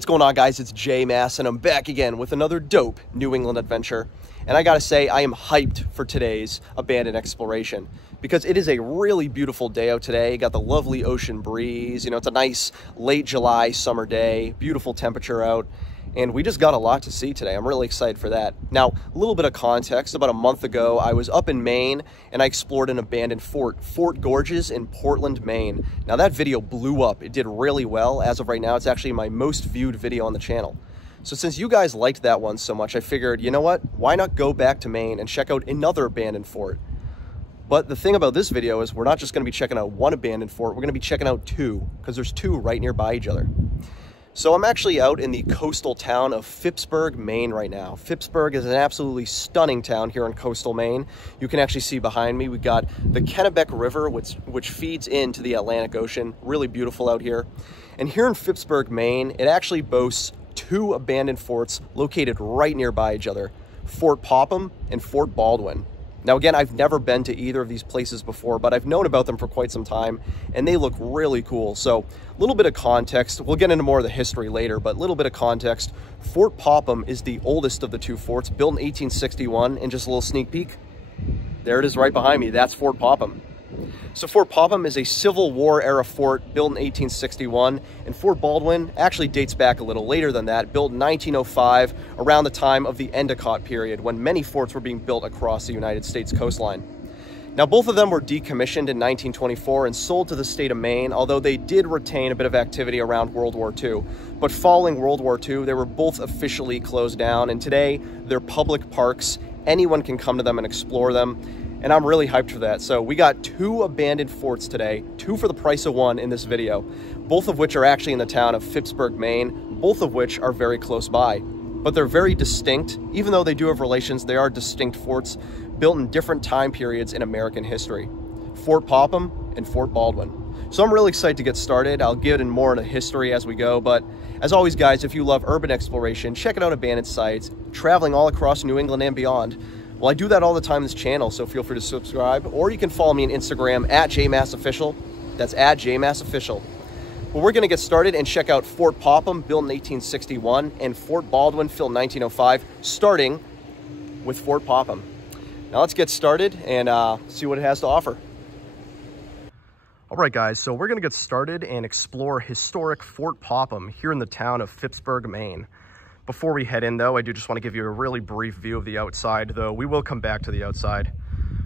what's going on, guys? It's J Mass, and I'm back again with another dope New England adventure. And I gotta say, I am hyped for today's abandoned exploration because it is a really beautiful day out today. Got the lovely ocean breeze. You know, it's a nice late July summer day, beautiful temperature out, and we just got a lot to see today. I'm really excited for that. Now, a little bit of context. About a month ago, I was up in Maine and I explored an abandoned fort, Fort Gorges in Portland, Maine. Now, that video blew up. It did really well. As of right now, it's actually my most viewed video on the channel. So since you guys liked that one so much, I figured, you know what? Why not go back to Maine and check out another abandoned fort? But the thing about this video is we're not just going to be checking out one abandoned fort. We're going to be checking out two, because there's two right nearby each other. So I'm actually out in the coastal town of Phippsburg, Maine right now. Phippsburg is an absolutely stunning town here in coastal Maine. You can actually see behind me, we got the Kennebec River, which feeds into the Atlantic Ocean. Really beautiful out here. And here in Phippsburg, Maine, it actually boasts two abandoned forts located right nearby each other, Fort Popham and Fort Baldwin. Now again, I've never been to either of these places before, but I've known about them for quite some time, and they look really cool. So a little bit of context, we'll get into more of the history later, but a little bit of context. Fort Popham is the oldest of the two forts, built in 1861, and just a little sneak peek, there it is right behind me, that's Fort Popham. So Fort Popham is a Civil War era fort built in 1861, and Fort Baldwin actually dates back a little later than that, built in 1905, around the time of the Endicott period, when many forts were being built across the United States coastline. Now, both of them were decommissioned in 1924 and sold to the state of Maine, although they did retain a bit of activity around World War II. But following World War II, they were both officially closed down, and today they're public parks. Anyone can come to them and explore them. And I'm really hyped for that. So we got two abandoned forts today, two for the price of one in this video, both of which are actually in the town of Phippsburg, Maine, both of which are very close by. But they're very distinct. Even though they do have relations, they are distinct forts built in different time periods in American history. Fort Popham and Fort Baldwin. So I'm really excited to get started. I'll get in more into history as we go, but as always, guys, if you love urban exploration, checking out abandoned sites, traveling all across New England and beyond, well, I do that all the time on this channel, so feel free to subscribe, or you can follow me on Instagram at JMassOfficial. That's at JMassOfficial. But we're going to get started and check out Fort Popham, built in 1861, and Fort Baldwin, built in 1905, starting with Fort Popham. Now let's get started and see what it has to offer. All right, guys, so we're going to get started and explore historic Fort Popham here in the town of Phippsburg, Maine. Before we head in, though, I do just want to give you a really brief view of the outside, though we will come back to the outside.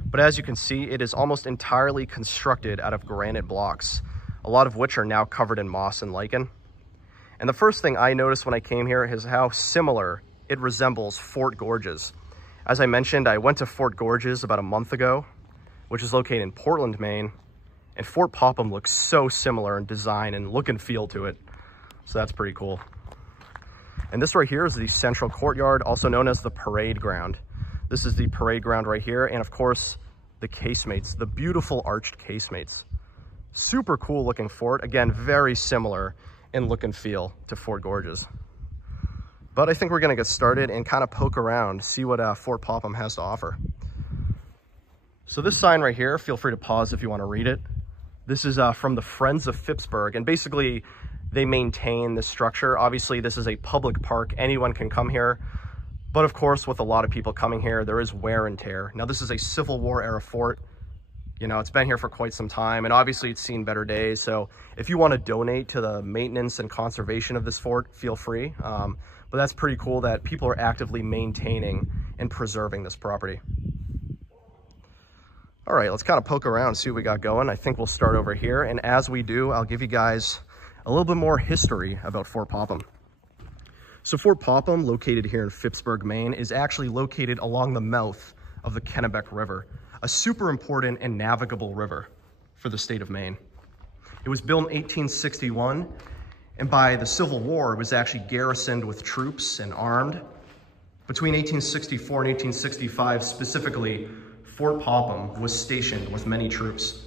But as you can see, it is almost entirely constructed out of granite blocks, a lot of which are now covered in moss and lichen. And the first thing I noticed when I came here is how similar it resembles Fort Gorges. As I mentioned, I went to Fort Gorges about a month ago, which is located in Portland, Maine, and Fort Popham looks so similar in design and look and feel to it. So that's pretty cool. And this right here is the central courtyard, also known as the parade ground. This is the parade ground right here, and of course, the casemates, the beautiful arched casemates. Super cool looking fort. Again, very similar in look and feel to Fort Gorges. But I think we're gonna get started and kind of poke around, see what Fort Popham has to offer. So this sign right here, feel free to pause if you wanna read it. This is from the Friends of Phippsburg, and basically, they maintain this structure. Obviously, this is a public park. Anyone can come here. But of course, with a lot of people coming here, there is wear and tear. Now, this is a Civil War era fort. You know, it's been here for quite some time, and obviously it's seen better days. So if you want to donate to the maintenance and conservation of this fort, feel free. But that's pretty cool that people are actively maintaining and preserving this property. All right, let's kind of poke around, see what we got going. I think we'll start over here. And as we do, I'll give you guys a little bit more history about Fort Popham. So Fort Popham, located here in Phippsburg, Maine, is actually located along the mouth of the Kennebec River, a super important and navigable river for the state of Maine. It was built in 1861, and by the Civil War, it was actually garrisoned with troops and armed. Between 1864 and 1865, specifically, Fort Popham was stationed with many troops.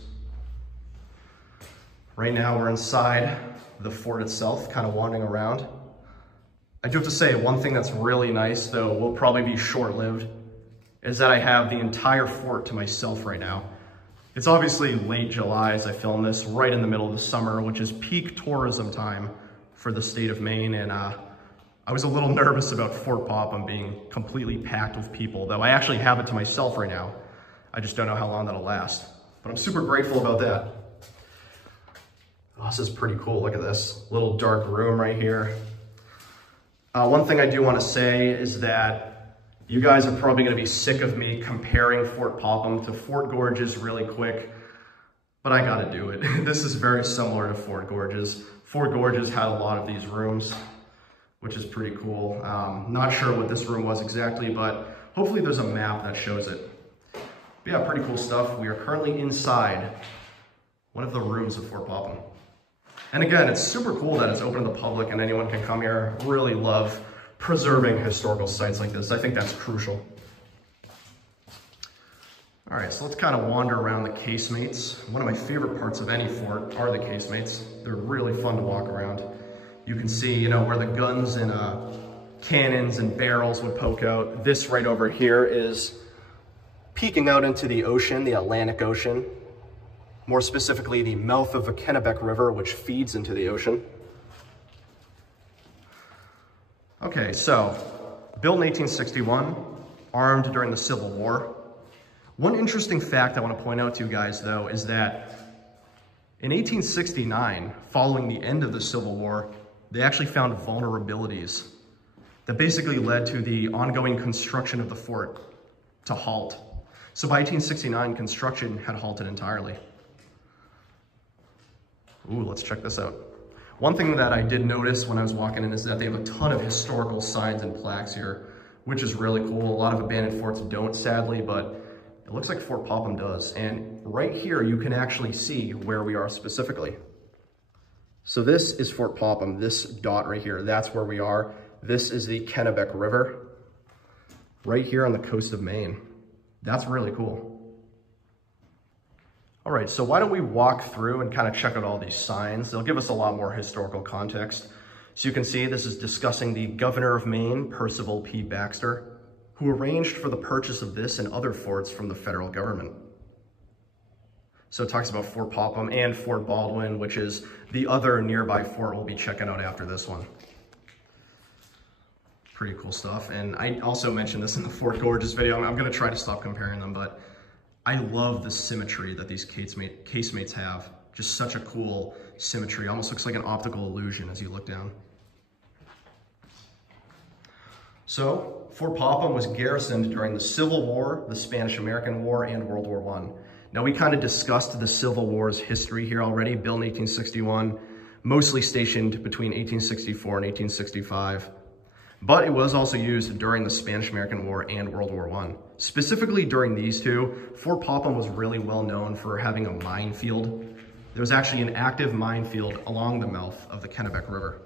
Right now, we're inside the fort itself, kind of wandering around. I do have to say, one thing that's really nice, though will probably be short-lived, is that I have the entire fort to myself right now. It's obviously late July as I film this, right in the middle of the summer, which is peak tourism time for the state of Maine, and I was a little nervous about Fort Popham being completely packed with people, though I actually have it to myself right now. I just don't know how long that'll last, but I'm super grateful about that. Oh, this is pretty cool. Look at this little dark room right here. One thing I do want to say is that you guys are probably going to be sick of me comparing Fort Popham to Fort Gorges really quick, but I got to do it. This is very similar to Fort Gorges. Fort Gorges had a lot of these rooms, which is pretty cool. Not sure what this room was exactly, but hopefully there's a map that shows it. But yeah, pretty cool stuff. We are currently inside one of the rooms of Fort Popham. And again, it's super cool that it's open to the public and anyone can come here. Really love preserving historical sites like this. I think that's crucial. All right, so let's kind of wander around the casemates. One of my favorite parts of any fort are the casemates. They're really fun to walk around. You can see, you know, where the guns and cannons and barrels would poke out. This right over here is peeking out into the ocean, the Atlantic Ocean. More specifically, the mouth of the Kennebec River, which feeds into the ocean. Okay, so built in 1861, armed during the Civil War. One interesting fact I want to point out to you guys, though, is that in 1869, following the end of the Civil War, they actually found vulnerabilities that basically led to the ongoing construction of the fort to halt. So by 1869, construction had halted entirely. Ooh, let's check this out. One thing that I did notice when I was walking in is that they have a ton of historical signs and plaques here, which is really cool. A lot of abandoned forts don't, sadly, but it looks like Fort Popham does. And right here, you can actually see where we are specifically. So this is Fort Popham, this dot right here, that's where we are. This is the Kennebec River, right here on the coast of Maine. That's really cool. All right, so why don't we walk through and kind of check out all these signs. They'll give us a lot more historical context. So you can see this is discussing the Governor of Maine, Percival P. Baxter, who arranged for the purchase of this and other forts from the federal government. So it talks about Fort Popham and Fort Baldwin, which is the other nearby fort we'll be checking out after this one. Pretty cool stuff. And I also mentioned this in the Fort Gorges video. I'm gonna try to stop comparing them, but I love the symmetry that these casemates have. Just such a cool symmetry. Almost looks like an optical illusion as you look down. So, Fort Popham was garrisoned during the Civil War, the Spanish-American War, and World War I. Now, we kind of discussed the Civil War's history here already, built in 1861, mostly stationed between 1864 and 1865. But it was also used during the Spanish-American War and World War I. Specifically during these two, Fort Popham was really well known for having a minefield. There was actually an active minefield along the mouth of the Kennebec River.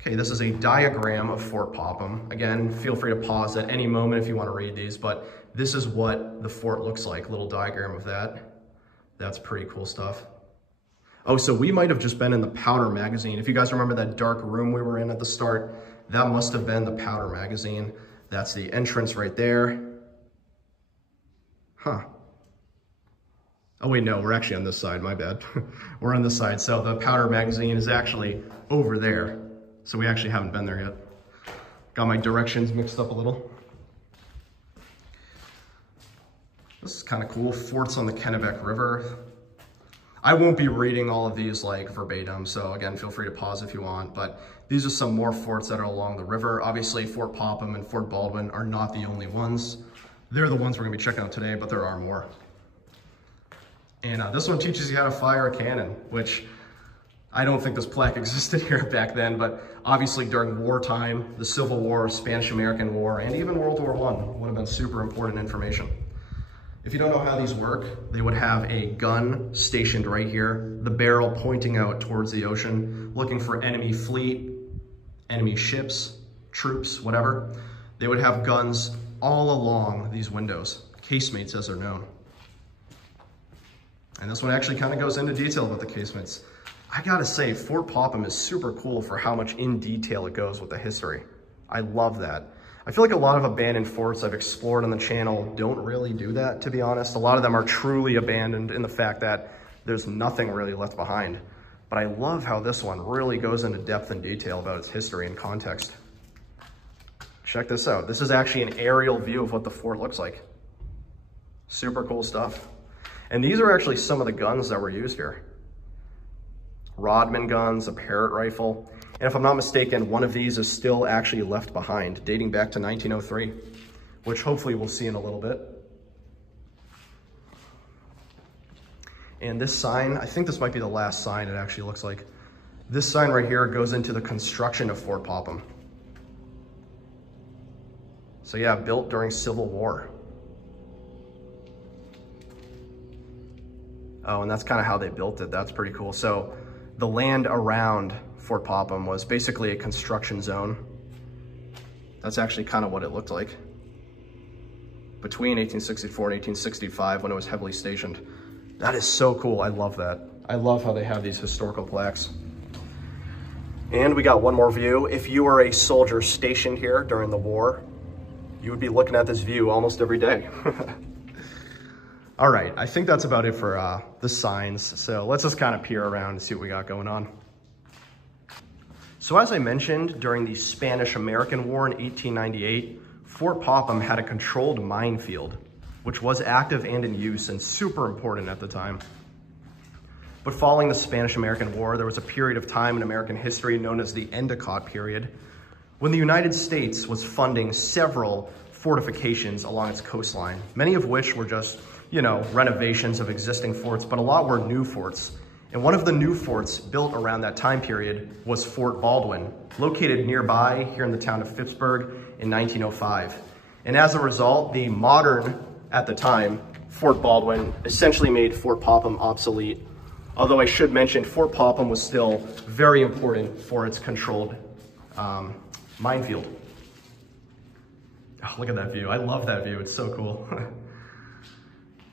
Okay, this is a diagram of Fort Popham. Again, feel free to pause at any moment if you want to read these, but this is what the fort looks like, little diagram of that. That's pretty cool stuff. Oh, so we might have just been in the powder magazine. If you guys remember that dark room we were in at the start, that must have been the powder magazine. That's the entrance right there. Huh. Oh wait, no, we're actually on this side, my bad. We're on this side. So the powder magazine is actually over there. So we actually haven't been there yet. Got my directions mixed up a little. This is kind of cool. Forts on the Kennebec River. I won't be reading all of these like verbatim, so again, feel free to pause if you want, but these are some more forts that are along the river. Obviously, Fort Popham and Fort Baldwin are not the only ones. They're the ones we're gonna be checking out today, but there are more. And this one teaches you how to fire a cannon, which I don't think this plaque existed here back then, but obviously during wartime, the Civil War, Spanish-American War, and even World War I would have been super important information. If you don't know how these work, they would have a gun stationed right here, the barrel pointing out towards the ocean, looking for enemy fleet, enemy ships, troops, whatever. They would have guns all along these windows, casemates as they're known. And this one actually kind of goes into detail about the casemates. I gotta say, Fort Popham is super cool for how much in detail it goes with the history. I love that. I feel like a lot of abandoned forts I've explored on the channel don't really do that, to be honest. A lot of them are truly abandoned in the fact that there's nothing really left behind. But I love how this one really goes into depth and detail about its history and context. Check this out. This is actually an aerial view of what the fort looks like. Super cool stuff. And these are actually some of the guns that were used here. Hardman guns, a Parrott rifle. And if I'm not mistaken, one of these is still actually left behind, dating back to 1903, which hopefully we'll see in a little bit. And this sign, I think this might be the last sign it actually looks like. This sign right here goes into the construction of Fort Popham. So yeah, built during Civil War. Oh, and that's kind of how they built it. That's pretty cool. So the land around Fort Popham was basically a construction zone. That's actually kind of what it looked like between 1864 and 1865 when it was heavily stationed. That is so cool. I love that. I love how they have these historical plaques. And we got one more view. If you were a soldier stationed here during the war, you would be looking at this view almost every day. All right, I think that's about it for the signs. So let's just kind of peer around and see what we got going on. So as I mentioned, during the Spanish-American War in 1898, Fort Popham had a controlled minefield, which was active and in use and super important at the time. But following the Spanish-American War, there was a period of time in American history known as the Endicott period, when the United States was funding several fortifications along its coastline, many of which were just, you know, renovations of existing forts, but a lot were new forts. And one of the new forts built around that time period was Fort Baldwin, located nearby here in the town of Phippsburg in 1905. And as a result, the modern, at the time, Fort Baldwin essentially made Fort Popham obsolete. Although I should mention, Fort Popham was still very important for its controlled minefield. Oh, look at that view. I love that view. It's so cool.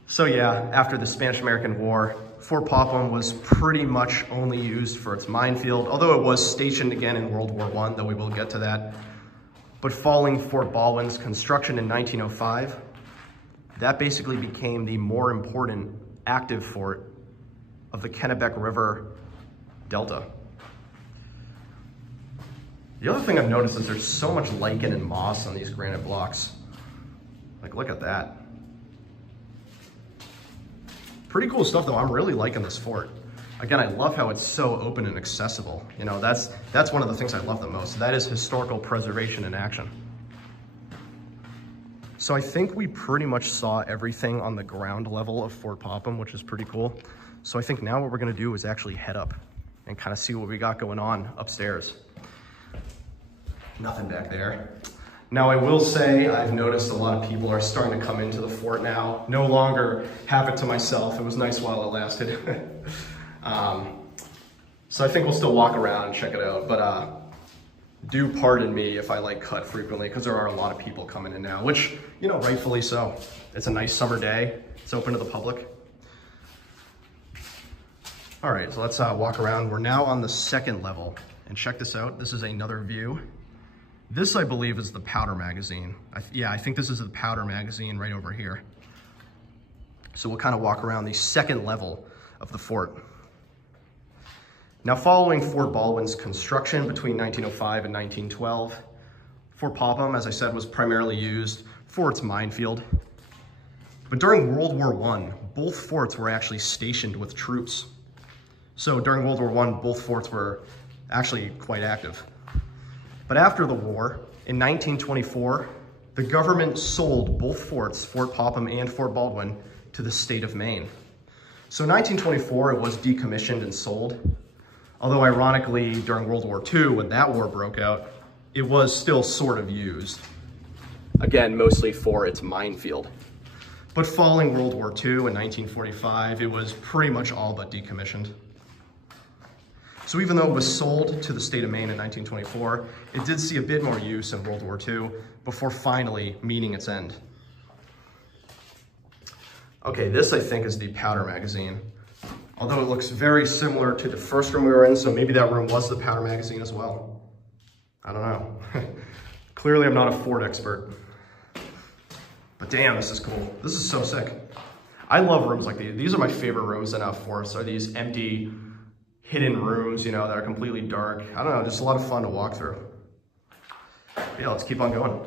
So yeah, after the Spanish-American War, Fort Popham was pretty much only used for its minefield, although it was stationed again in World War I, though we will get to that. But following Fort Baldwin's construction in 1905, that basically became the more important active fort of the Kennebec River Delta. The other thing I've noticed is there's so much lichen and moss on these granite blocks. Like, look at that. Pretty cool stuff though. I'm really liking this fort. Again, I love how it's so open and accessible. You know, that's one of the things I love the most. That is historical preservation in action. So I think we pretty much saw everything on the ground level of Fort Popham, which is pretty cool. So I think now what we're gonna do is actually head up and kind of see what we got going on upstairs. Nothing back there. Now I will say I've noticed a lot of people are starting to come into the fort now. No longer have it to myself. It was nice while it lasted. So I think we'll still walk around and check it out, but do pardon me if I like cut frequently because there are a lot of people coming in now, which, you know, rightfully so. It's a nice summer day. It's open to the public. All right, so let's walk around. We're now on the second level and check this out. This is another view. This, I believe, is the powder magazine. I think this is the powder magazine right over here. So we'll kind of walk around the second level of the fort. Now, following Fort Baldwin's construction between 1905 and 1912, Fort Popham, as I said, was primarily used for its minefield. But during World War I, both forts were actually stationed with troops. So during World War I, both forts were actually quite active. But after the war, in 1924, the government sold both forts, Fort Popham and Fort Baldwin, to the state of Maine. So in 1924, it was decommissioned and sold. Although ironically, during World War II, when that war broke out, it was still sort of used. Again, mostly for its minefield. But following World War II in 1945, it was pretty much all but decommissioned. So even though it was sold to the state of Maine in 1924, it did see a bit more use in World War II before finally meeting its end. Okay, this I think is the powder magazine. Although it looks very similar to the first room we were in, so maybe that room was the powder magazine as well. I don't know. Clearly I'm not a fort expert. But damn, this is cool. This is so sick. I love rooms like these. These are my favorite rooms in forts, are these empty, hidden rooms, you know, that are completely dark. I don't know, just a lot of fun to walk through. Yeah, let's keep on going.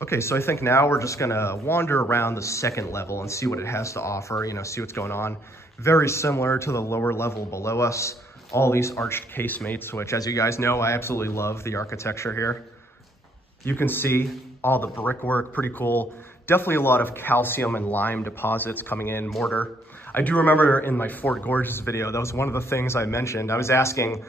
Okay, so I think now we're just gonna wander around the second level and see what it has to offer, you know, see what's going on. Very similar to the lower level below us. All these arched casemates, which, as you guys know, I absolutely love the architecture here. You can see all the brickwork, pretty cool. Definitely a lot of calcium and lime deposits coming in, mortar. I do remember in my Fort Gorges video, that was one of the things I mentioned. I was asking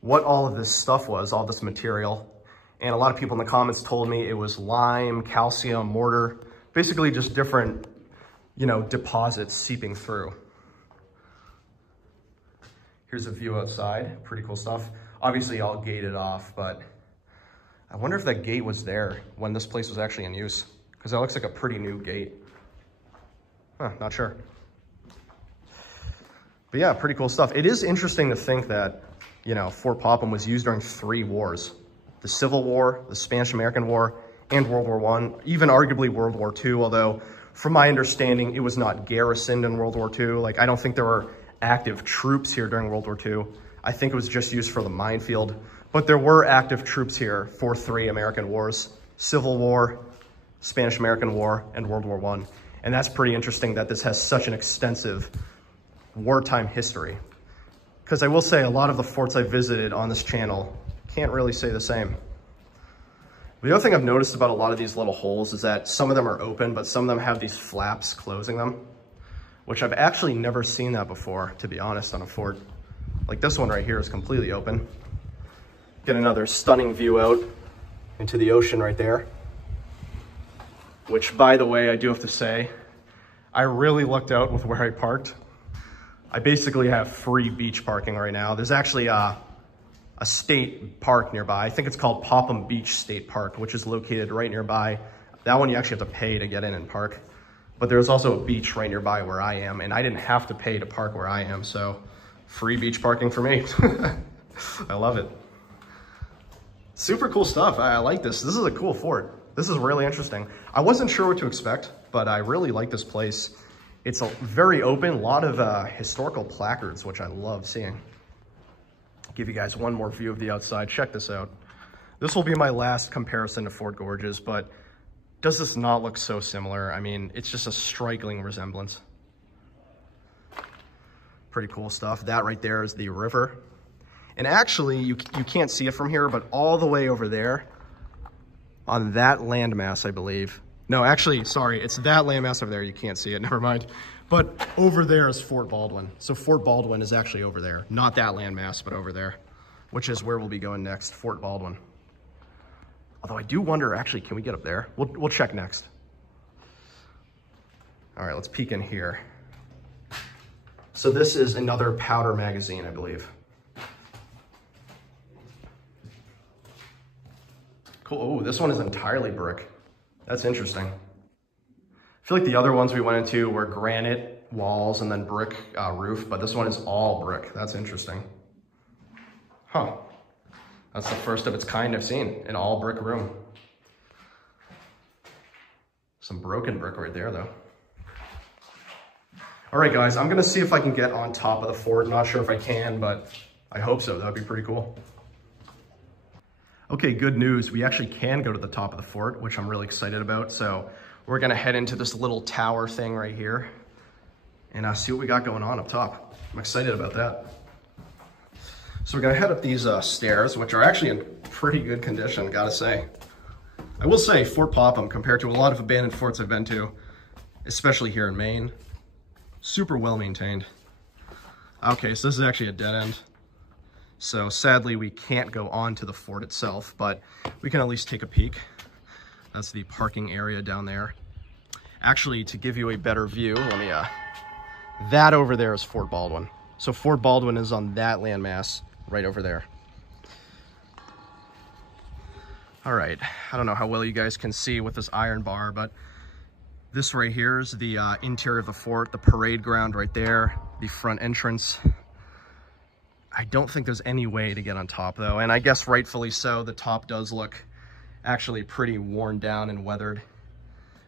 what all of this stuff was, all this material. And a lot of people in the comments told me it was lime, calcium, mortar, basically just different, you know, deposits seeping through. Here's a view outside, pretty cool stuff. Obviously all gated off, but I wonder if that gate was there when this place was actually in use, because that looks like a pretty new gate. Huh, not sure. But yeah, pretty cool stuff. It is interesting to think that, you know, Fort Popham was used during 3 wars. The Civil War, the Spanish-American War, and World War I, even arguably World War II, although from my understanding, it was not garrisoned in World War II. Like, I don't think there were active troops here during World War II. I think it was just used for the minefield, but there were active troops here for 3 American wars: Civil War, Spanish-American War, and World War I. And that's pretty interesting that this has such an extensive wartime history. Because I will say a lot of the forts I visited on this channel can't really say the same. The other thing I've noticed about a lot of these little holes is that some of them are open, but some of them have these flaps closing them, which I've actually never seen that before, to be honest, on a fort. Like this one right here is completely open. Get another stunning view out into the ocean right there. Which, by the way, I do have to say, I really lucked out with where I parked. I basically have free beach parking right now. There's actually a state park nearby. I think it's called Popham Beach State Park, which is located right nearby. That one you actually have to pay to get in and park. But there's also a beach right nearby where I am, and I didn't have to pay to park where I am, so free beach parking for me. I love it. Super cool stuff. I like this. This is a cool fort. This is really interesting. I wasn't sure what to expect, but I really like this place. It's very open, a lot of historical placards, which I love seeing. I'll give you guys one more view of the outside. Check this out. This will be my last comparison to Fort Gorges, but does this not look so similar? I mean, it's just a striking resemblance. Pretty cool stuff. That right there is the river. And actually, you can't see it from here, but all the way over there, on that landmass, I believe. No, actually, sorry, it's that landmass over there. You can't see it, never mind. But over there is Fort Baldwin. So Fort Baldwin is actually over there. Not that landmass, but over there, which is where we'll be going next, Fort Baldwin. Although I do wonder, actually, can we get up there? We'll check next. All right, let's peek in here. So this is another powder magazine, I believe. Cool. Oh, this one is entirely brick. That's interesting. I feel like the other ones we went into were granite walls and then brick roof, but this one is all brick. That's interesting. Huh. That's the first of its kind I've seen, an all brick room. Some broken brick right there though. All right guys, I'm gonna see if I can get on top of the fort. Not sure if I can, but I hope so. That'd be pretty cool. Okay, good news. We actually can go to the top of the fort, which I'm really excited about. So we're gonna head into this little tower thing right here and see what we got going on up top. I'm excited about that. So we're gonna head up these stairs, which are actually in pretty good condition, gotta say. I will say Fort Popham, compared to a lot of abandoned forts I've been to, especially here in Maine, super well maintained. Okay, so this is actually a dead end. So sadly, we can't go on to the fort itself, but we can at least take a peek. That's the parking area down there. Actually, to give you a better view, let me, that over there is Fort Baldwin. So Fort Baldwin is on that landmass right over there. All right, I don't know how well you guys can see with this iron bar, but this right here is the interior of the fort, the parade ground right there, the front entrance. I don't think there's any way to get on top though, and I guess rightfully so. The top does look actually pretty worn down and weathered.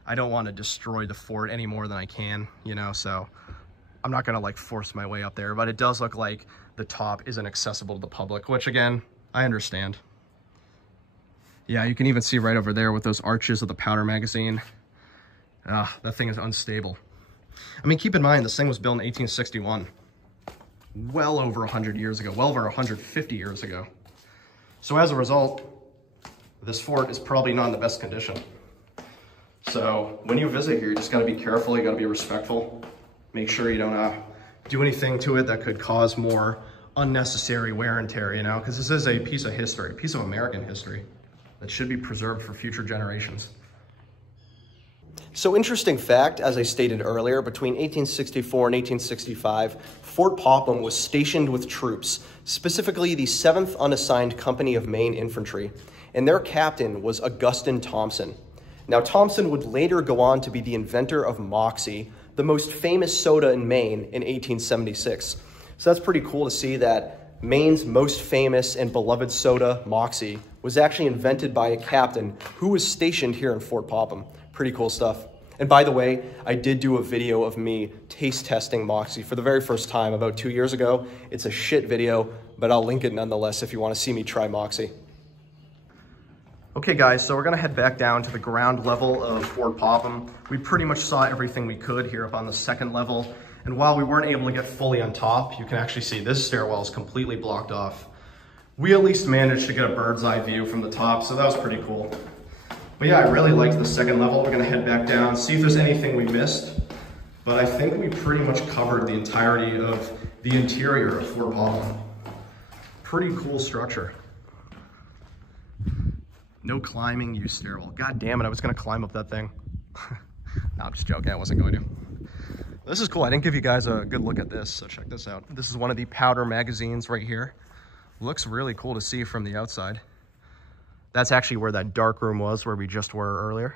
I don't want to destroy the fort any more than I can, you know, so I'm not gonna like force my way up there, but it does look like the top isn't accessible to the public, which again, I understand. Yeah, you can even see right over there with those arches of the powder magazine. That thing is unstable. I mean, keep in mind, this thing was built in 1861. Well over 100 years ago, well over 150 years ago. So as a result, this fort is probably not in the best condition. So when you visit here, you just gotta be careful, you gotta be respectful. Make sure you don't do anything to it that could cause more unnecessary wear and tear, you know, because this is a piece of history, a piece of American history that should be preserved for future generations. So interesting fact, as I stated earlier, between 1864 and 1865, Fort Popham was stationed with troops, specifically the 7th Unassigned Company of Maine Infantry, and their captain was Augustine Thompson. Now, Thompson would later go on to be the inventor of Moxie, the most famous soda in Maine, in 1876. So that's pretty cool to see that Maine's most famous and beloved soda, Moxie, was actually invented by a captain who was stationed here in Fort Popham. Pretty cool stuff. And by the way, I did do a video of me taste testing Moxie for the very first time about 2 years ago. It's a shit video, but I'll link it nonetheless if you want to see me try Moxie. Okay guys, so we're gonna head back down to the ground level of Fort Popham. We pretty much saw everything we could here up on the 2nd level. And while we weren't able to get fully on top, you can actually see this stairwell is completely blocked off. We at least managed to get a bird's eye view from the top, so that was pretty cool. But yeah, I really liked the 2nd level. We're gonna head back down, see if there's anything we missed. But I think we pretty much covered the entirety of the interior of Fort Baldwin. Pretty cool structure. No climbing, use stairwell. God damn it, I was gonna climb up that thing. No, I'm just joking, I wasn't going to. This is cool, I didn't give you guys a good look at this, so check this out. This is one of the powder magazines right here. Looks really cool to see from the outside. That's actually where that dark room was, where we just were earlier.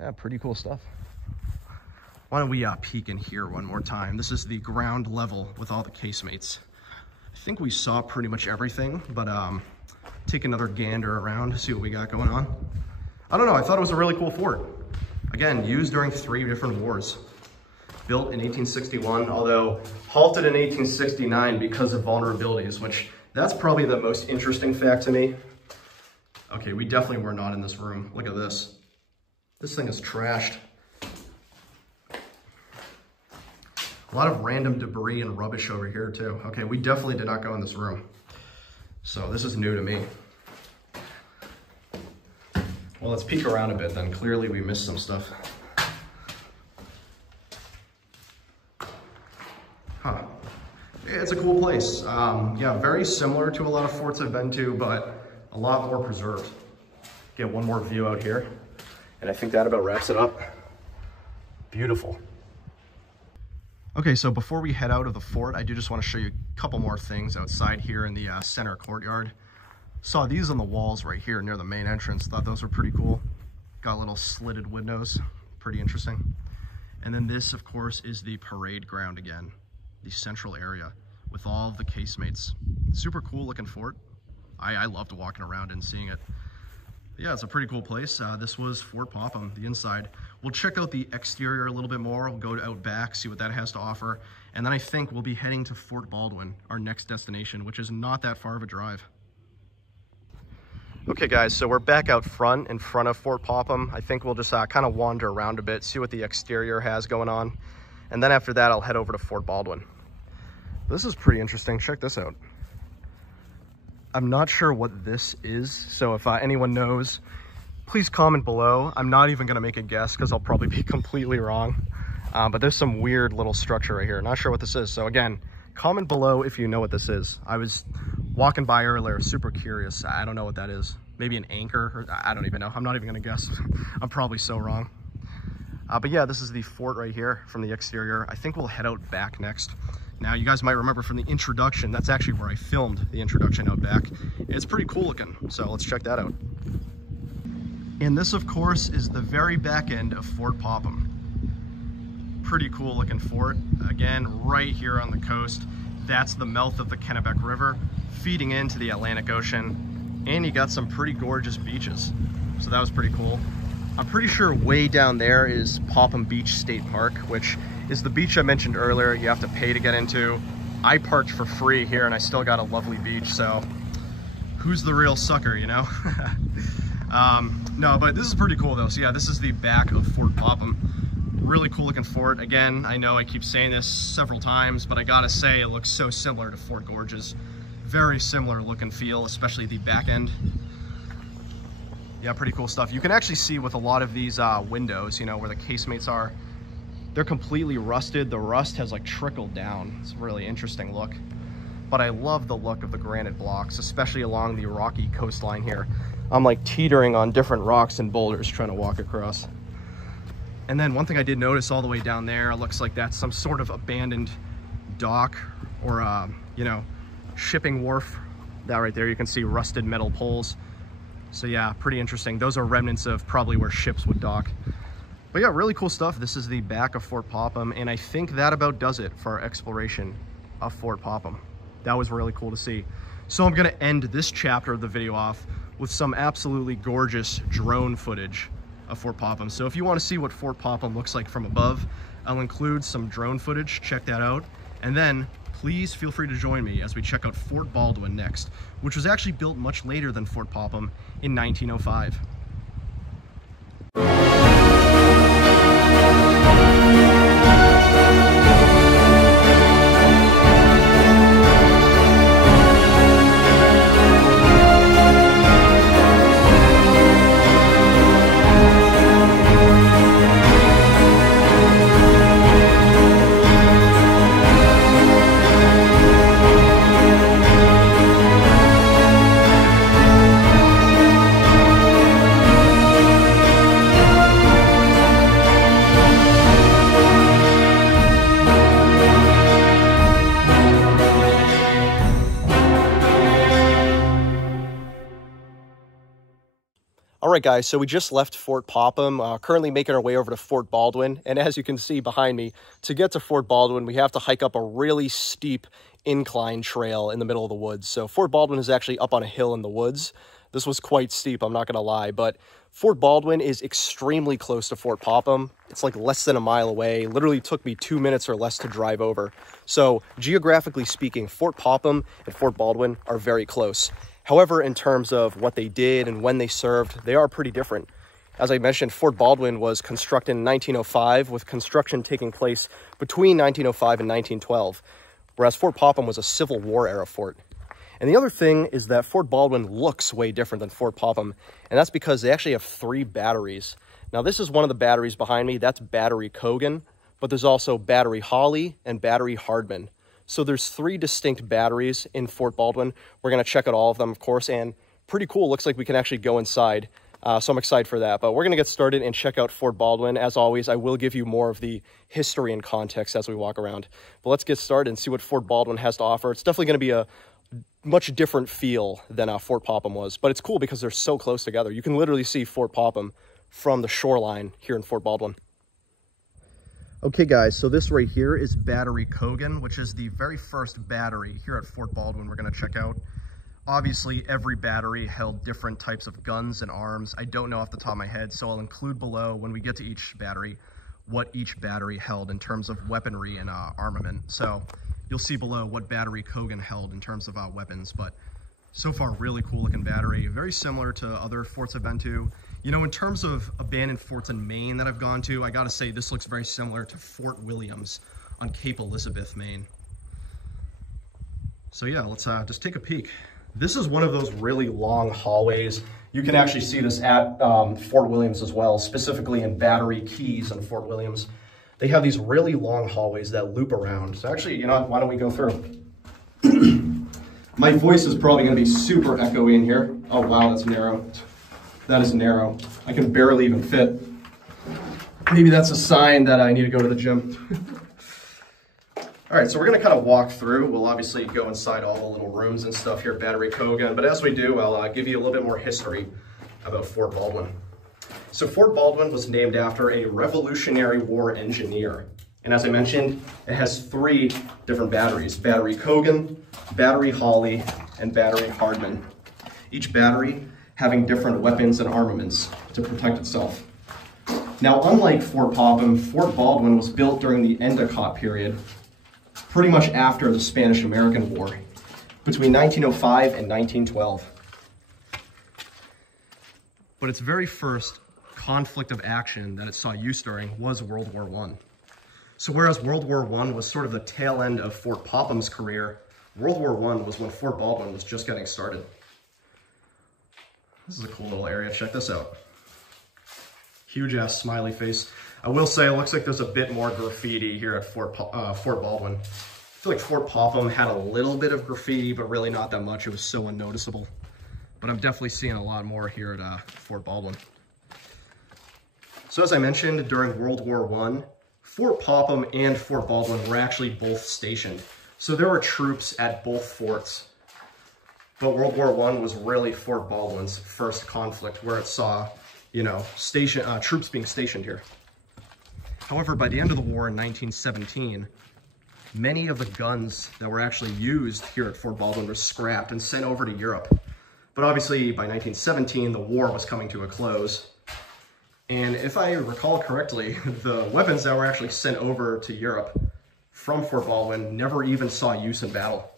Yeah, pretty cool stuff. Why don't we peek in here one more time? This is the ground level with all the casemates. I think we saw pretty much everything, but take another gander around to see what we got going on. I don't know, I thought it was a really cool fort. Again, used during 3 different wars. Built in 1861, although halted in 1869 because of vulnerabilities, which that's probably the most interesting fact to me. Okay, we definitely were not in this room. Look at this. This thing is trashed. A lot of random debris and rubbish over here too. Okay, we definitely did not go in this room. So this is new to me. Well, let's peek around a bit then. Clearly we missed some stuff. Huh. It's a cool place. Yeah, very similar to a lot of forts I've been to, but a lot more preserved. Get one more view out here. And I think that about wraps it up. Beautiful. Okay, so before we head out of the fort, I do just want to show you a couple more things outside here in the center courtyard. Saw these on the walls right here near the main entrance. Thought those were pretty cool. Got little slitted windows. Pretty interesting. And then this, of course, is the parade ground again. The central area with all of the casemates. Super cool looking fort. I loved walking around and seeing it. Yeah, it's a pretty cool place. This was Fort Popham, the inside. We'll check out the exterior a little bit more. We'll go out back, see what that has to offer. And then I think we'll be heading to Fort Baldwin, our next destination, which is not that far of a drive. Okay guys, so we're back out front, in front of Fort Popham. I think we'll just kind of wander around a bit, see what the exterior has going on. And then after that, I'll head over to Fort Baldwin. This is pretty interesting. Check this out. I'm not sure what this is, so if anyone knows, please comment below. I'm not even gonna make a guess because I'll probably be completely wrong. But there's some weird little structure right here. Not sure what this is. So again, comment below if you know what this is. I was walking by earlier, super curious. I don't know what that is. Maybe an anchor, or I don't even know. I'm not even gonna guess. I'm probably so wrong. But yeah, this is the fort right here from the exterior. I think we'll head out back next. Now, you guys might remember from the introduction, that's actually where I filmed the introduction out back. It's pretty cool looking, so let's check that out. And this, of course, is the very back end of Fort Popham. Pretty cool looking fort. Again, right here on the coast. That's the mouth of the Kennebec River, feeding into the Atlantic Ocean. And you got some pretty gorgeous beaches. So that was pretty cool. I'm pretty sure way down there is Popham Beach State Park, which is the beach I mentioned earlier. You have to pay to get into. I parked for free here and I still got a lovely beach, so who's the real sucker, you know? No, but this is pretty cool though. So yeah, this is the back of Fort Popham. Really cool looking fort. Again, I know I keep saying this several times, but I gotta say it looks so similar to Fort Gorges. Very similar look and feel, especially the back end. Yeah, pretty cool stuff. You can actually see with a lot of these windows, you know, where the casemates are, they're completely rusted. The rust has like trickled down. It's a really interesting look. But I love the look of the granite blocks, especially along the rocky coastline here. I'm like teetering on different rocks and boulders trying to walk across. And then one thing I did notice all the way down there, it looks like that's some sort of abandoned dock or, you know, shipping wharf. That right there, you can see rusted metal poles. So yeah, pretty interesting. Those are remnants of probably where ships would dock. But yeah, really cool stuff. This is the back of Fort Popham, and I think that about does it for our exploration of Fort Popham. That was really cool to see. So I'm gonna end this chapter of the video off with some absolutely gorgeous drone footage of Fort Popham. So if you wanna see what Fort Popham looks like from above, I'll include some drone footage, check that out. And then please feel free to join me as we check out Fort Baldwin next, which was actually built much later than Fort Popham in 1905. All right, guys, so we just left Fort Popham, currently making our way over to Fort Baldwin. And as you can see behind me, to get to Fort Baldwin, we have to hike up a really steep incline trail in the middle of the woods. So Fort Baldwin is actually up on a hill in the woods. This was quite steep, I'm not going to lie, but Fort Baldwin is extremely close to Fort Popham. It's like less than a mile away. Literally took me 2 minutes or less to drive over. So geographically speaking, Fort Popham and Fort Baldwin are very close. However, in terms of what they did and when they served, they are pretty different. As I mentioned, Fort Baldwin was constructed in 1905, with construction taking place between 1905 and 1912, whereas Fort Popham was a Civil War era fort. And the other thing is that Fort Baldwin looks way different than Fort Popham, and that's because they actually have 3 batteries. Now, this is one of the batteries behind me. That's Battery Cogan, but there's also Battery Hawley and Battery Hardman. So there's 3 distinct batteries in Fort Baldwin. We're going to check out all of them, of course, and pretty cool. Looks like we can actually go inside. So I'm excited for that. But we're going to get started and check out Fort Baldwin. As always, I will give you more of the history and context as we walk around. But let's get started and see what Fort Baldwin has to offer. It's definitely going to be a much different feel than Fort Popham was. But it's cool because they're so close together. You can literally see Fort Popham from the shoreline here in Fort Baldwin. Okay, guys, so this right here is Battery Cogan, which is the very first battery here at Fort Baldwin we're going to check out. Obviously, every battery held different types of guns and arms. I don't know off the top of my head, so I'll include below, when we get to each battery, what each battery held in terms of weaponry and armament. So you'll see below what Battery Cogan held in terms of weapons, but so far, really cool looking battery. Very similar to other forts I've been to. You know, in terms of abandoned forts in Maine that I've gone to, I gotta say this looks very similar to Fort Williams on Cape Elizabeth, Maine. So yeah, let's just take a peek. This is one of those really long hallways. You can actually see this at Fort Williams as well, specifically in Battery Keys in Fort Williams. They have these really long hallways that loop around. So actually, you know what, why don't we go through? My voice is probably gonna be super echoey in here. Oh wow, that's narrow. That is narrow. I can barely even fit. Maybe that's a sign that I need to go to the gym. All right, so we're gonna kind of walk through. We'll obviously go inside all the little rooms and stuff here at Battery Cogan, but as we do, I'll give you a little bit more history about Fort Baldwin. So Fort Baldwin was named after a Revolutionary War engineer. And as I mentioned, it has 3 different batteries: Battery Cogan, Battery Hawley, and Battery Hardman. Each battery having different weapons and armaments to protect itself. Now, unlike Fort Popham, Fort Baldwin was built during the Endicott period, pretty much after the Spanish-American War, between 1905 and 1912. But its very first conflict of action that it saw use during was World War I. So whereas World War I was sort of the tail end of Fort Popham's career, World War I was when Fort Baldwin was just getting started. This is a cool little area. Check this out. Huge ass smiley face. I will say it looks like there's a bit more graffiti here at Fort Baldwin. I feel like Fort Popham had a little bit of graffiti, but really not that much. It was so unnoticeable. But I'm definitely seeing a lot more here at Fort Baldwin. So as I mentioned, during World War I, Fort Popham and Fort Baldwin were actually both stationed. So there were troops at both forts. But World War I was really Fort Baldwin's first conflict where it saw, you know, troops being stationed here. However, by the end of the war in 1917, many of the guns that were actually used here at Fort Baldwin were scrapped and sent over to Europe. But obviously, by 1917, the war was coming to a close. And if I recall correctly, the weapons that were actually sent over to Europe from Fort Baldwin never even saw use in battle.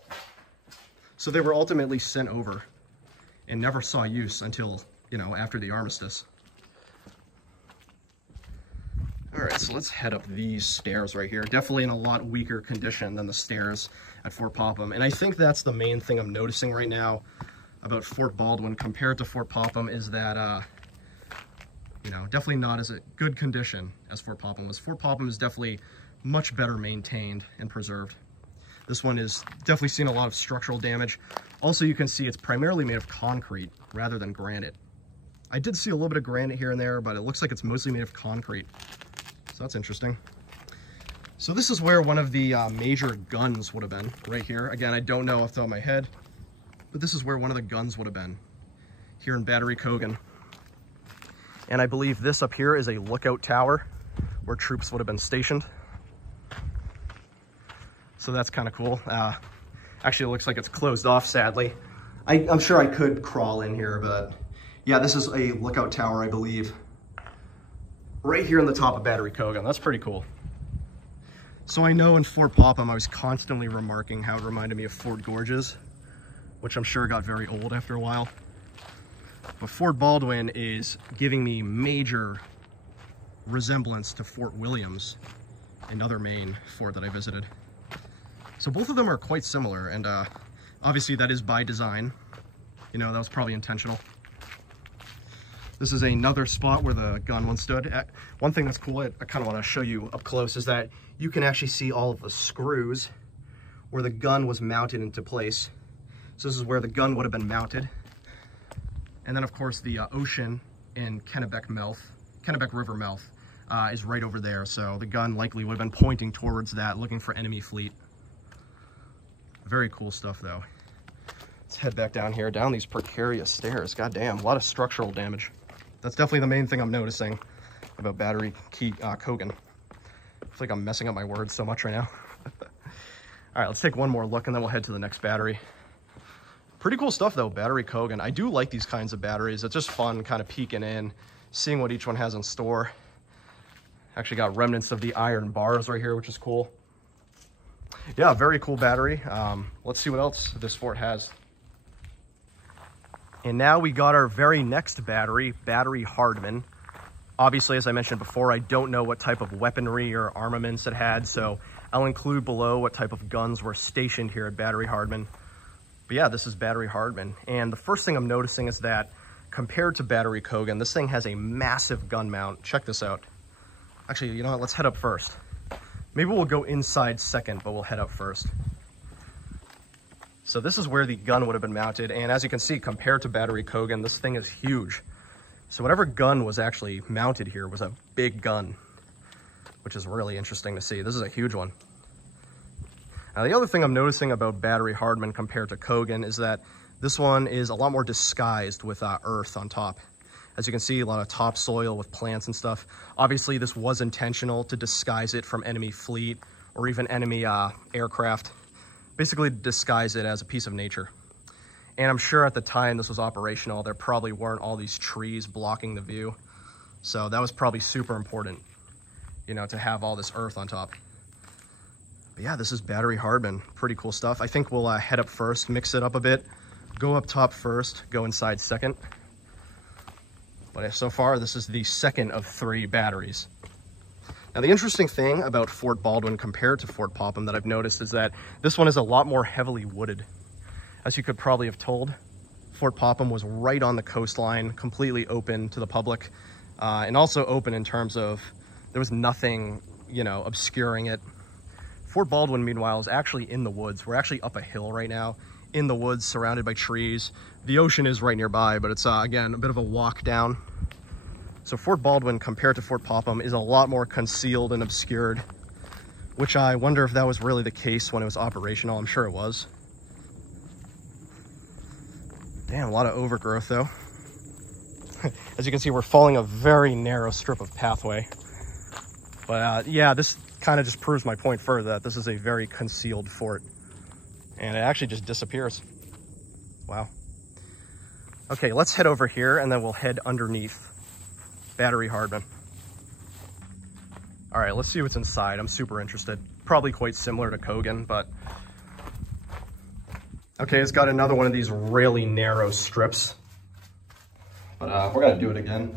So they were ultimately sent over and never saw use until, you know, after the armistice. All right, so let's head up these stairs right here. Definitely in a lot weaker condition than the stairs at Fort Popham. And I think that's the main thing I'm noticing right now about Fort Baldwin compared to Fort Popham is that, you know, definitely not as a good condition as Fort Popham was. Fort Popham is definitely much better maintained and preserved. This one is definitely seeing a lot of structural damage. Also, you can see it's primarily made of concrete rather than granite. I did see a little bit of granite here and there, but it looks like it's mostly made of concrete. So that's interesting. So this is where one of the major guns would have been, right here. Again, I don't know off the top of my head, but this is where one of the guns would have been, here in Battery Cogan. And I believe this up here is a lookout tower where troops would have been stationed. So that's kind of cool. Actually, it looks like it's closed off, sadly. I'm sure I could crawl in here, but yeah, this is a lookout tower, I believe. Right here on the top of Battery Cogan. That's pretty cool. So I know in Fort Popham, I was constantly remarking how it reminded me of Fort Gorges, which I'm sure got very old after a while. But Fort Baldwin is giving me major resemblance to Fort Williams, another Maine fort that I visited. So both of them are quite similar, and obviously that is by design. You know, that was probably intentional. This is another spot where the gun once stood. One thing that's cool, I kind of want to show you up close, is that you can actually see all of the screws where the gun was mounted into place. So this is where the gun would have been mounted. And then of course the ocean in Kennebec River mouth is right over there. So the gun likely would have been pointing towards that, looking for enemy fleet. Very cool stuff though. Let's head back down here, down these precarious stairs. God damn, a lot of structural damage. That's definitely the main thing I'm noticing about Battery Cogan. I feel like I'm messing up my words so much right now. All right, let's take one more look and then we'll head to the next battery. Pretty cool stuff though, Battery Cogan. I do like these kinds of batteries. It's just fun kind of peeking in, seeing what each one has in store. Actually got remnants of the iron bars right here, which is cool. Yeah, very cool battery. Let's see what else this fort has. And now we got our very next battery, Battery Hardman. Obviously, as I mentioned before, I don't know what type of weaponry or armaments it had, so I'll include below what type of guns were stationed here at Battery Hardman. But yeah, this is Battery Hardman. And the first thing I'm noticing is that compared to Battery Cogan, this thing has a massive gun mount. Check this out. Actually, you know what? Let's head up first. Maybe we'll go inside second, but we'll head up first. So this is where the gun would have been mounted. And as you can see, compared to Battery Cogan, this thing is huge. So whatever gun was actually mounted here was a big gun, which is really interesting to see. This is a huge one. Now, the other thing I'm noticing about Battery Hardman compared to Cogan is that this one is a lot more disguised with earth on top. As you can see, a lot of topsoil with plants and stuff. Obviously, this was intentional to disguise it from enemy fleet or even enemy aircraft. Basically, disguise it as a piece of nature. And I'm sure at the time this was operational, there probably weren't all these trees blocking the view. So that was probably super important, you know, to have all this earth on top. But yeah, this is Battery Hardman. Pretty cool stuff. I think we'll head up first, mix it up a bit, go up top first, go inside second. But so far, this is the second of 3 batteries. Now, the interesting thing about Fort Baldwin compared to Fort Popham that I've noticed is that this one is a lot more heavily wooded. As you could probably have told, Fort Popham was right on the coastline, completely open to the public, and also open in terms of there was nothing, you know, obscuring it. Fort Baldwin, meanwhile, is actually in the woods. We're actually up a hill right now, in the woods, surrounded by trees. The ocean is right nearby, but it's, again, a bit of a walk down. So Fort Baldwin, compared to Fort Popham, is a lot more concealed and obscured, which I wonder if that was really the case when it was operational. I'm sure it was. Damn, a lot of overgrowth, though. As you can see, we're following a very narrow strip of pathway. But yeah, this kind of just proves my point further, that this is a very concealed fort. And it actually just disappears. Wow. Okay, let's head over here and then we'll head underneath Battery Hardman. All right, let's see what's inside. I'm super interested. Probably quite similar to Cogan, but... Okay, it's got another one of these really narrow strips. But we're gonna do it again.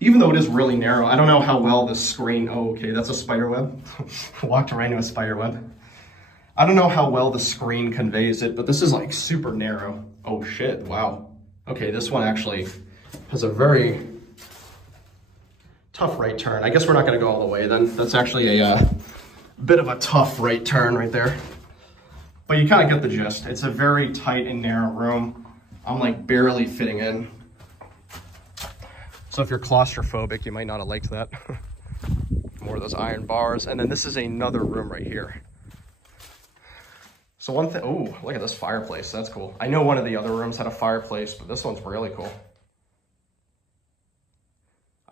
Even though it is really narrow, I don't know how well this screen... Oh, okay, that's a spider web. Walked right into a spider web. I don't know how well the screen conveys it, but this is like super narrow. Oh shit, wow. Okay, this one actually has a very tough right turn. I guess we're not gonna go all the way then. That's actually a bit of a tough right turn right there. But you kind of get the gist. It's a very tight and narrow room. I'm like barely fitting in. So if you're claustrophobic, you might not have liked that. More of those iron bars. And then this is another room right here. So one thing, oh, look at this fireplace. That's cool. I know one of the other rooms had a fireplace, but this one's really cool.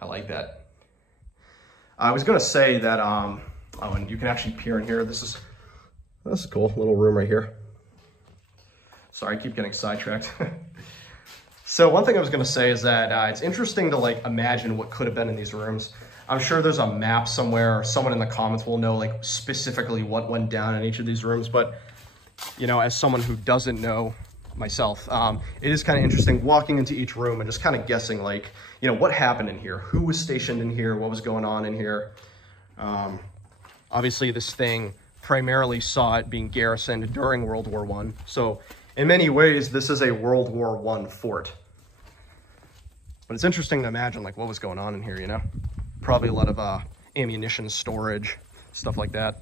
I like that. I was gonna say that, oh, and you can actually peer in here. This is cool, little room right here. Sorry, I keep getting sidetracked. So one thing I was gonna say is that it's interesting to like imagine what could have been in these rooms. I'm sure there's a map somewhere, or someone in the comments will know like specifically what went down in each of these rooms, but you know, as someone who doesn't know myself, it is kind of interesting walking into each room and just kind of guessing like, you know, what happened in here? Who was stationed in here? What was going on in here? Obviously this thing primarily saw it being garrisoned during World War I. So in many ways, this is a World War I fort. But it's interesting to imagine like what was going on in here, you know? Probably a lot of ammunition storage, stuff like that.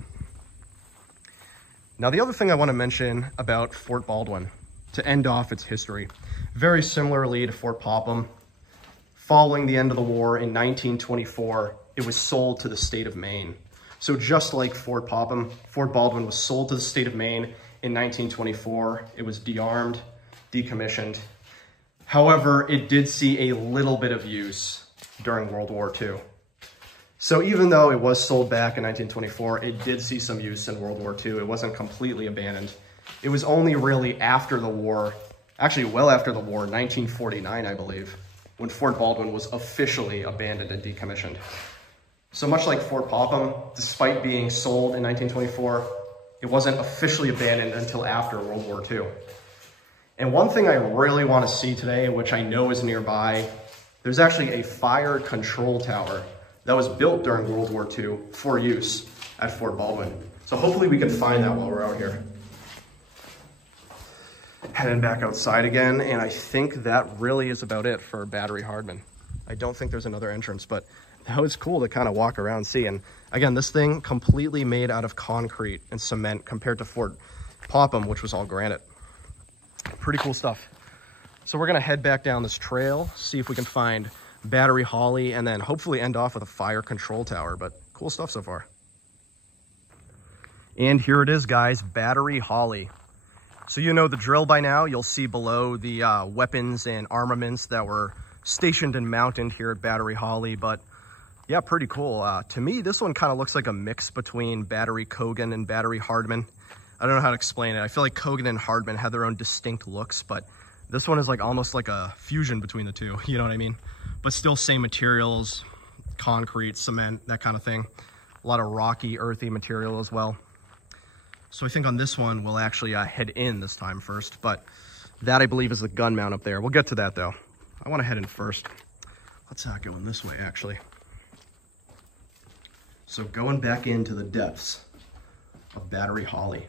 Now, the other thing I want to mention about Fort Baldwin, to end off its history, very similarly to Fort Popham, following the end of the war in 1924, it was sold to the state of Maine. So just like Fort Popham, Fort Baldwin was sold to the state of Maine in 1924. It was de-armed, decommissioned. However, it did see a little bit of use during World War II. So even though it was sold back in 1924, it did see some use in World War II. It wasn't completely abandoned. It was only really after the war, actually well after the war, 1949, I believe, when Fort Baldwin was officially abandoned and decommissioned. So much like Fort Popham, despite being sold in 1924, it wasn't officially abandoned until after World War II. And one thing I really want to see today, which I know is nearby, there's actually a fire control tower that was built during World War II for use at Fort Baldwin. So hopefully we can find that while we're out here. Heading back outside again, and I think that really is about it for Battery Hardman. I don't think there's another entrance, but that was cool to kind of walk around and see. And again, this thing completely made out of concrete and cement compared to Fort Popham, which was all granite. Pretty cool stuff. So we're gonna head back down this trail, see if we can find Battery Hawley, and then hopefully end off with a fire control tower, but cool stuff so far. And here it is, guys, Battery Hawley. So you know the drill by now. You'll see below the weapons and armaments that were stationed and mounted here at Battery Hawley, but yeah, pretty cool. To me, this one kind of looks like a mix between Battery Cogan and Battery Hardman. I don't know how to explain it. I feel like Cogan and Hardman had their own distinct looks, but this one is like almost like a fusion between the two, you know what I mean? But still same materials, concrete, cement, that kind of thing. A lot of rocky, earthy material as well. So I think on this one, we'll actually head in this time first, but that I believe is the gun mount up there. We'll get to that though. I want to head in first. Let's go in this way actually. So going back into the depths of Battery Hawley.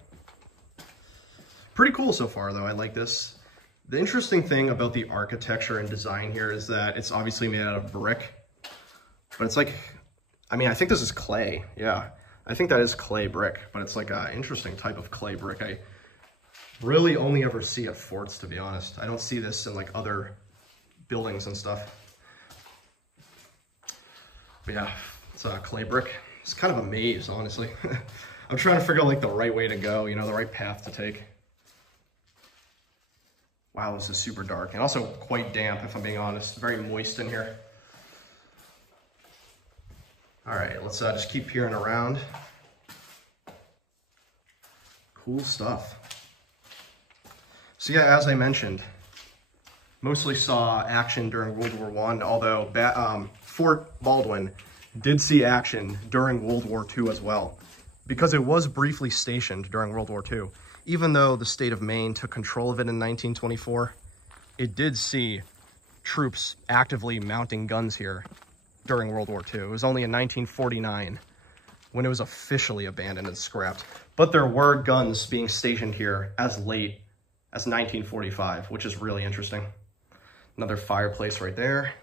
Pretty cool so far though, I like this. The interesting thing about the architecture and design here is that it's obviously made out of brick, but it's like, I mean, I think this is clay, yeah. I think that is clay brick, but it's like an interesting type of clay brick. I really only ever see at forts, to be honest. I don't see this in like other buildings and stuff. But yeah, it's a clay brick. It's kind of a maze, honestly. I'm trying to figure out like the right way to go, you know, the right path to take. Wow, this is super dark and also quite damp, if I'm being honest. Very moist in here. All right, let's just keep peering around. Cool stuff. So yeah, as I mentioned, mostly saw action during World War I, although Fort Baldwin did see action during World War II as well, because it was briefly stationed during World War II. Even though the state of Maine took control of it in 1924, it did see troops actively mounting guns here during World War II. It was only in 1949 when it was officially abandoned and scrapped. But there were guns being stationed here as late as 1945, which is really interesting. Another fireplace right there.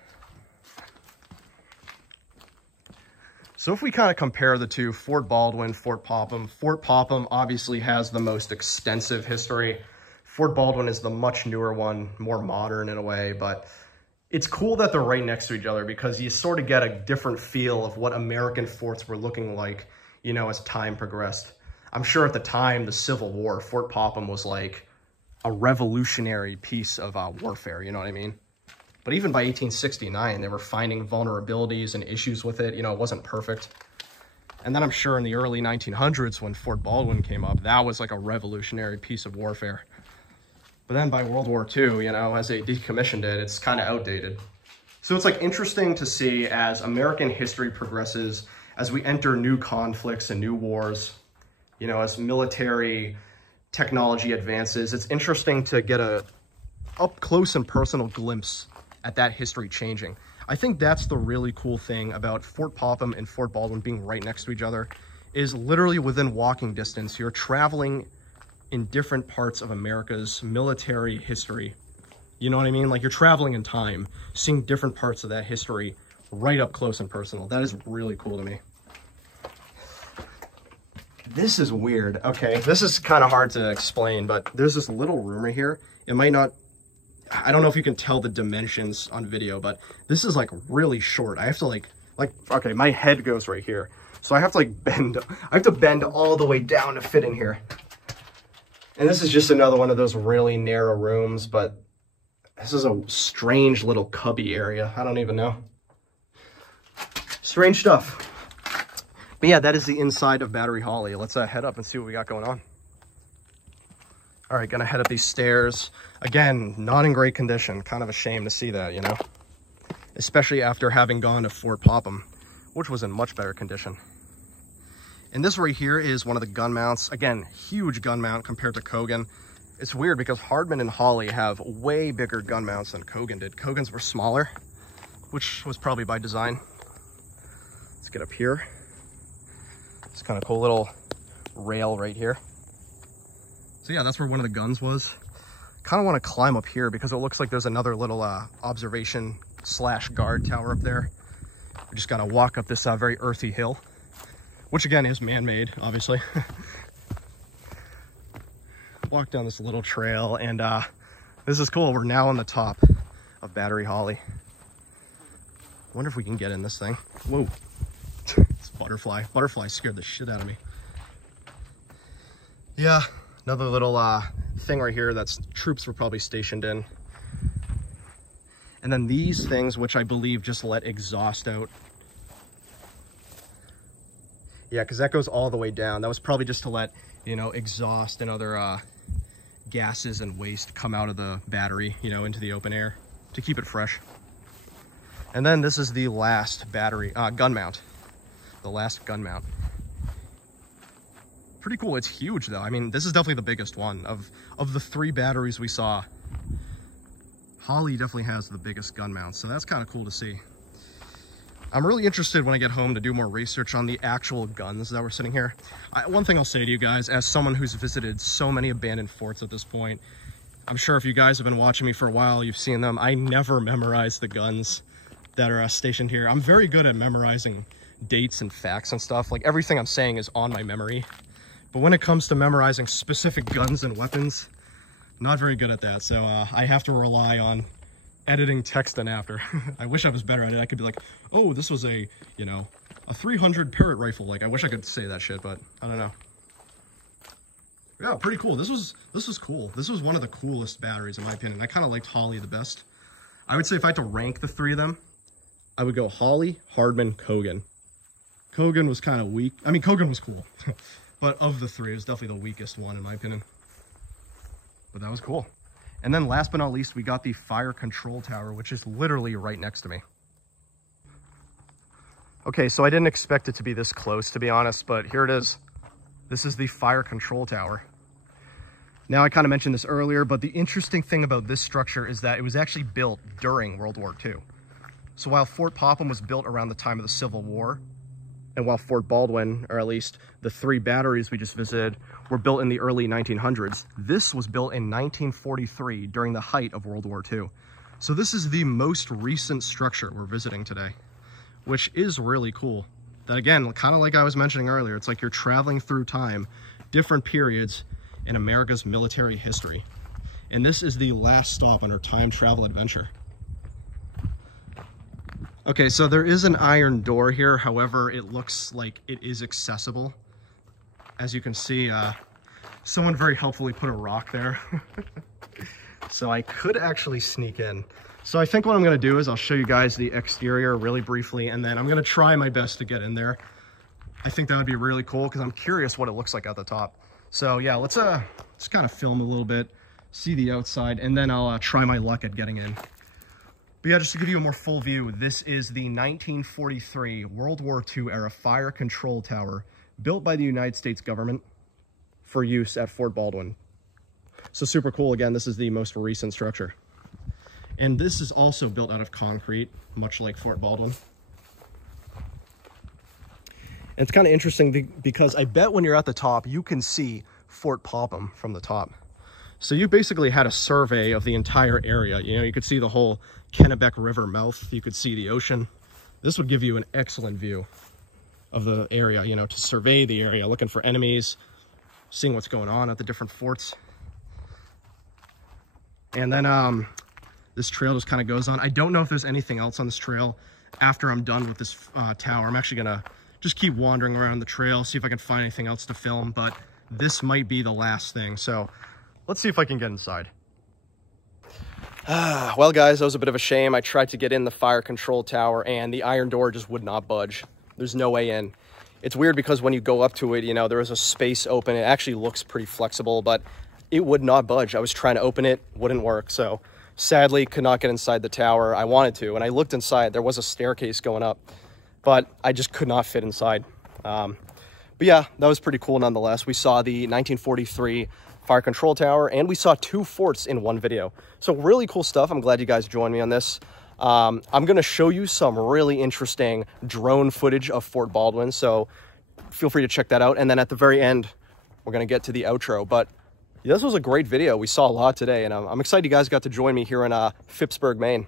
So if we kind of compare the two, Fort Baldwin, Fort Popham obviously has the most extensive history. Fort Baldwin is the much newer one, more modern in a way, but it's cool that they're right next to each other because you sort of get a different feel of what American forts were looking like, you know, as time progressed. I'm sure at the time, the Civil War, Fort Popham was like a revolutionary piece of warfare, you know what I mean? But even by 1869, they were finding vulnerabilities and issues with it. You know, it wasn't perfect. And then I'm sure in the early 1900s, when Fort Baldwin came up, that was like a revolutionary piece of warfare. But then by World War II, you know, as they decommissioned it, it's kind of outdated. So it's like interesting to see as American history progresses, as we enter new conflicts and new wars, you know, as military technology advances, it's interesting to get a up close and personal glimpse at that history changing. I think that's the really cool thing about Fort Popham and Fort Baldwin being right next to each other, is literally within walking distance. You're traveling in different parts of America's military history. You know what I mean? Like you're traveling in time, seeing different parts of that history right up close and personal. That is really cool to me. This is weird. Okay, this is kind of hard to explain, but there's this little room right here. It might not, I don't know if you can tell the dimensions on video, but this is like really short. I have to like, okay, my head goes right here. So I have to like bend, I have to bend all the way down to fit in here. And this is just another one of those really narrow rooms, but this is a strange little cubby area. I don't even know. Strange stuff. But yeah, that is the inside of Battery Hawley. Let's head up and see what we got going on. All right, gonna head up these stairs. Again, not in great condition. Kind of a shame to see that, you know? Especially after having gone to Fort Popham, which was in much better condition. And this right here is one of the gun mounts. Again, huge gun mount compared to Cogan. It's weird because Hardman and Hawley have way bigger gun mounts than Cogan did. Cogan's were smaller, which was probably by design. Let's get up here. It's kind of cool little rail right here. So yeah, that's where one of the guns was. Kind of want to climb up here because it looks like there's another little observation / guard tower up there. We just got to walk up this very earthy hill, which again is man-made, obviously. Walk down this little trail, and this is cool. We're now on the top of Battery Hawley. Wonder if we can get in this thing. Whoa. It's butterfly. Butterfly scared the shit out of me. Yeah, another little thing right here that's troops were probably stationed in. And then these things, which I believe just let exhaust out. Yeah, because that goes all the way down. That was probably just to let, you know, exhaust and other gases and waste come out of the battery, you know, into the open air to keep it fresh. And then this is the last battery, gun mount. The last gun mount. Pretty cool. It's huge though. I mean, this is definitely the biggest one of the 3 batteries we saw. Hawley definitely has the biggest gun mount, so that's kind of cool to see. I'm really interested when I get home to do more research on the actual guns that were sitting here. One thing I'll say to you guys, as someone who's visited so many abandoned forts at this point, I'm sure if you guys have been watching me for a while, you've seen them. I never memorize the guns that are stationed here. I'm very good at memorizing dates and facts and stuff. Like, everything I'm saying is on my memory. But when it comes to memorizing specific guns and weapons, not very good at that. So I have to rely on editing text and after. I wish I was better at it. I could be like, oh, this was a, you know, a 300 Parrot rifle. Like, I wish I could say that shit, but I don't know. Yeah, pretty cool. This was cool. This was one of the coolest batteries in my opinion. I kind of liked Hawley the best. I would say if I had to rank the 3 of them, I would go Hawley, Hardman, Cogan. Cogan was kind of weak. I mean, Cogan was cool. But of the 3, it was definitely the weakest one in my opinion. But that was cool. And then last but not least, we got the fire control tower, which is literally right next to me. Okay, so I didn't expect it to be this close, to be honest, but here it is. This is the fire control tower. Now, I kind of mentioned this earlier, but the interesting thing about this structure is that it was actually built during World War II. So while Fort Popham was built around the time of the Civil War, and while Fort Baldwin, or at least the 3 batteries we just visited, were built in the early 1900s, this was built in 1943 during the height of World War II. So this is the most recent structure we're visiting today, which is really cool. That again, kind of like I was mentioning earlier, it's like you're traveling through time, different periods in America's military history. And this is the last stop on our time travel adventure. Okay, so there is an iron door here. However, it looks like it is accessible. As you can see, someone very helpfully put a rock there. So I could actually sneak in. So I think what I'm going to do is I'll show you guys the exterior really briefly, and then I'm going to try my best to get in there. I think that would be really cool because I'm curious what it looks like at the top. So yeah, let's kind of film a little bit, see the outside, and then I'll try my luck at getting in. But yeah, just to give you a more full view, this is the 1943 World War II era fire control tower built by the United States government for use at Fort Baldwin. So super cool. Again, this is the most recent structure. And this is also built out of concrete, much like Fort Baldwin. And it's kind of interesting because I bet when you're at the top, you can see Fort Popham from the top. So you basically had a survey of the entire area. You know, you could see the whole Kennebec River mouth. You could see the ocean. This would give you an excellent view of the area, you know, to survey the area, looking for enemies, seeing what's going on at the different forts. And then this trail just kind of goes on. I don't know if there's anything else on this trail after I'm done with this tower. I'm actually going to just keep wandering around the trail, see if I can find anything else to film, but this might be the last thing. So let's see if I can get inside. Well, guys, that was a bit of a shame. I tried to get in the fire control tower and the iron door just would not budge. There's no way in. It's weird because when you go up to it, you know, there is a space open. It actually looks pretty flexible, but it would not budge. I was trying to open it, wouldn't work. So sadly, could not get inside the tower. I wanted to, and I looked inside. There was a staircase going up, but I just could not fit inside. But yeah, that was pretty cool nonetheless. We saw the 1943 fire control tower, and we saw 2 forts in one video. So really cool stuff. I'm glad you guys joined me on this. I'm going to show you some really interesting drone footage of Fort Baldwin, so feel free to check that out. And then at the very end, we're going to get to the outro. But yeah, this was a great video. We saw a lot today, and I'm excited you guys got to join me here in Phippsburg, Maine.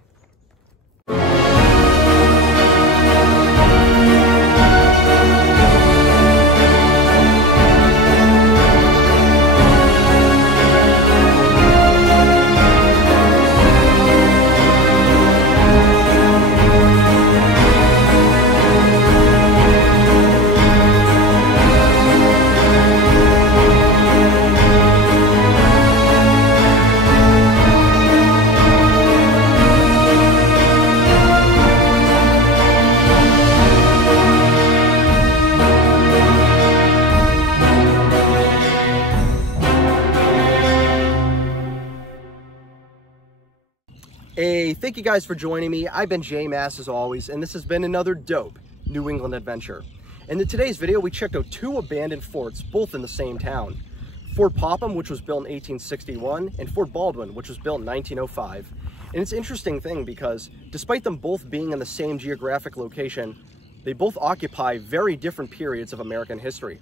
thank you guys for joining me. I've been J Mass as always, and this has been another dope New England adventure. And in today's video, we checked out two abandoned forts, both in the same town. Fort Popham, which was built in 1861, and Fort Baldwin, which was built in 1905. And it's an interesting thing because despite them both being in the same geographic location, they both occupy very different periods of American history.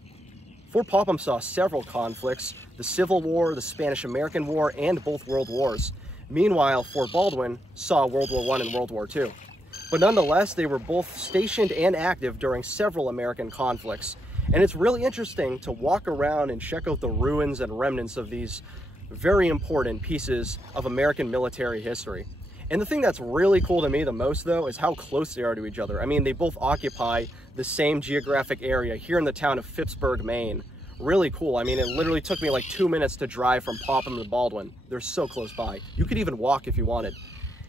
Fort Popham saw several conflicts, the Civil War, the Spanish-American War, and both World Wars. Meanwhile, Fort Baldwin saw World War I and World War II. But nonetheless, they were both stationed and active during several American conflicts. And it's really interesting to walk around and check out the ruins and remnants of these very important pieces of American military history. And the thing that's really cool to me the most, though, is how close they are to each other. I mean, they both occupy the same geographic area here in the town of Phippsburg, Maine. Really cool. I mean, it literally took me like 2 minutes to drive from Popham to Baldwin. They're so close by. You could even walk if you wanted.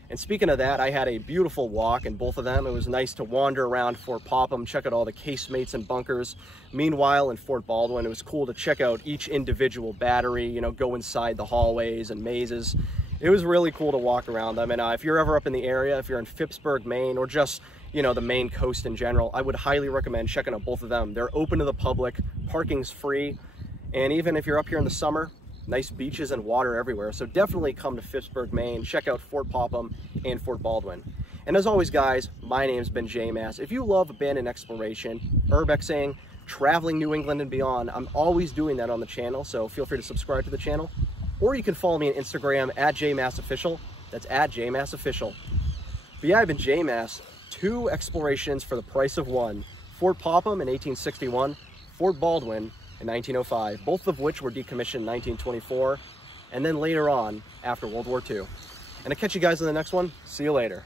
And speaking of that, I had a beautiful walk in both of them. It was nice to wander around Fort Popham, check out all the casemates and bunkers. Meanwhile, in Fort Baldwin, it was cool to check out each individual battery, you know, go inside the hallways and mazes. It was really cool to walk around them. And if you're ever up in the area, if you're in Phippsburg, Maine, or just, you know, the Maine coast in general, I would highly recommend checking out both of them. They're open to the public, parking's free, and even if you're up here in the summer, nice beaches and water everywhere. So definitely come to Phippsburg, Maine, check out Fort Popham and Fort Baldwin. And as always, guys, my name's been J Mass. If you love abandoned exploration, urbexing, traveling New England and beyond, I'm always doing that on the channel, so feel free to subscribe to the channel. Or you can follow me on Instagram at JMassOfficial. That's at JMassOfficial. But yeah, I've been J Mass. 2 explorations for the price of 1. Fort Popham in 1861, Fort Baldwin in 1905, both of which were decommissioned in 1924, and then later on after World War II. And I'll catch you guys in the next one. See you later.